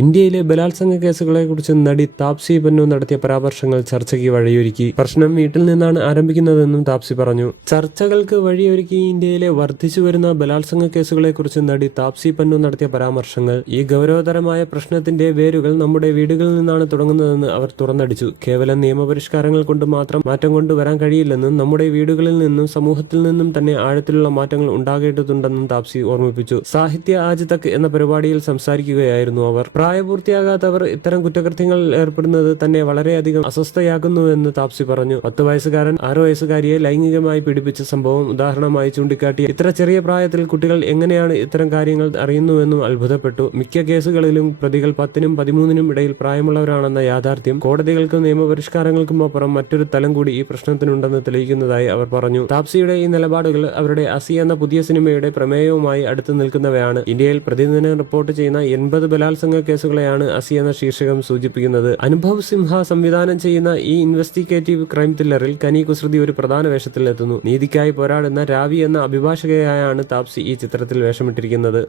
ഇന്ത്യയിലെ ബലാത്സംഗ കേസുകളെക്കുറിച്ച് നടി താപ്സി പന്നു നടത്തിയ പരാമർശങ്ങൾ ചർച്ചയ്ക്ക് വഴിയൊരുക്കി. പ്രശ്നം വീട്ടിൽ നിന്നാണ് ആരംഭിക്കുന്നതെന്നും താപ്സി പറഞ്ഞു. ചർച്ചകൾക്ക് വഴിയൊരുക്കി ഇന്ത്യയിലെ വർദ്ധിച്ചുവരുന്ന ബലാത്സംഗ കേസുകളെക്കുറിച്ച് നടി താപ്സി പന്നു നടത്തിയ പരാമർശങ്ങൾ. ഈ ഗൗരവതരമായ പ്രശ്നത്തിന്റെ വേരുകൾ നമ്മുടെ വീടുകളിൽ നിന്നാണ് തുടങ്ങുന്നതെന്ന് അവർ തുറന്നടിച്ചു. കേവലം നിയമപരിഷ്കാരങ്ങൾ കൊണ്ട് മാത്രം മാറ്റം കൊണ്ടുവരാൻ കഴിയില്ലെന്നും നമ്മുടെ വീടുകളിൽ നിന്നും സമൂഹത്തിൽ നിന്നും തന്നെ ആഴത്തിലുള്ള മാറ്റങ്ങൾ ഉണ്ടാകേണ്ടതുണ്ടെന്നും താപ്സി ഓർമ്മിപ്പിച്ചു. സാഹിത്യ ആജ് തക് എന്ന പരിപാടിയിൽ സംസാരിക്കുകയായിരുന്നു അവർ. പ്രായപൂർത്തിയാകാത്തവർ ഇത്തരം കുറ്റകൃത്യങ്ങളിൽ ഏർപ്പെടുന്നത് തന്നെ വളരെയധികം അസ്വസ്ഥയാക്കുന്നുവെന്ന് താപ്സി പറഞ്ഞു. 10 വയസ്സുകാരൻ 6 വയസ്സുകാരിയെ ലൈംഗികമായി പീഡിപ്പിച്ച സംഭവം ഉദാഹരണമായി ചൂണ്ടിക്കാട്ടി ഇത്ര ചെറിയ പ്രായത്തിൽ കുട്ടികൾ എങ്ങനെയാണ് ഇത്തരം കാര്യങ്ങൾ അറിയുന്നുവെന്നും അത്ഭുതപ്പെട്ടു. മിക്ക കേസുകളിലും പ്രതികൾ 10നും 13നും ഇടയിൽ പ്രായമുള്ളവരാണെന്ന യാഥാർത്ഥ്യം കോടതികൾക്കും നിയമപരിഷ്കാരങ്ങൾക്കും അപ്പുറം മറ്റൊരു തലം കൂടി ഈ പ്രശ്നത്തിനുണ്ടെന്ന് തെളിയിക്കുന്നതായി അവർ പറഞ്ഞു. താപ്സിയുടെ ഈ നിലപാടുകൾ അവരുടെ അസി എന്ന പുതിയ സിനിമയുടെ പ്രമേയവുമായി അടുത്ത് നിൽക്കുന്നവയാണ്. ഇന്ത്യയിൽ പ്രതിദിനം റിപ്പോർട്ട് ചെയ്യുന്ന 80 ബലാത്സംഗ കേസുകളെയാണ് അസി എന്ന ശീർഷകം സൂചിപ്പിക്കുന്നത്. അനുഭവ് സിംഹ സംവിധാനം ചെയ്യുന്ന ഈ ഇൻവെസ്റ്റിഗേറ്റീവ് ക്രൈം ത്രില്ലറിൽ കനി കുസൃതി ഒരു പ്രധാന വേഷത്തിൽ എത്തുന്നു. നീതിക്കായി പോരാടുന്ന രാവി എന്ന അഭിഭാഷകയായാണ് താപ്സി ഈ ചിത്രത്തിൽ വേഷമിട്ടിരിക്കുന്നത്.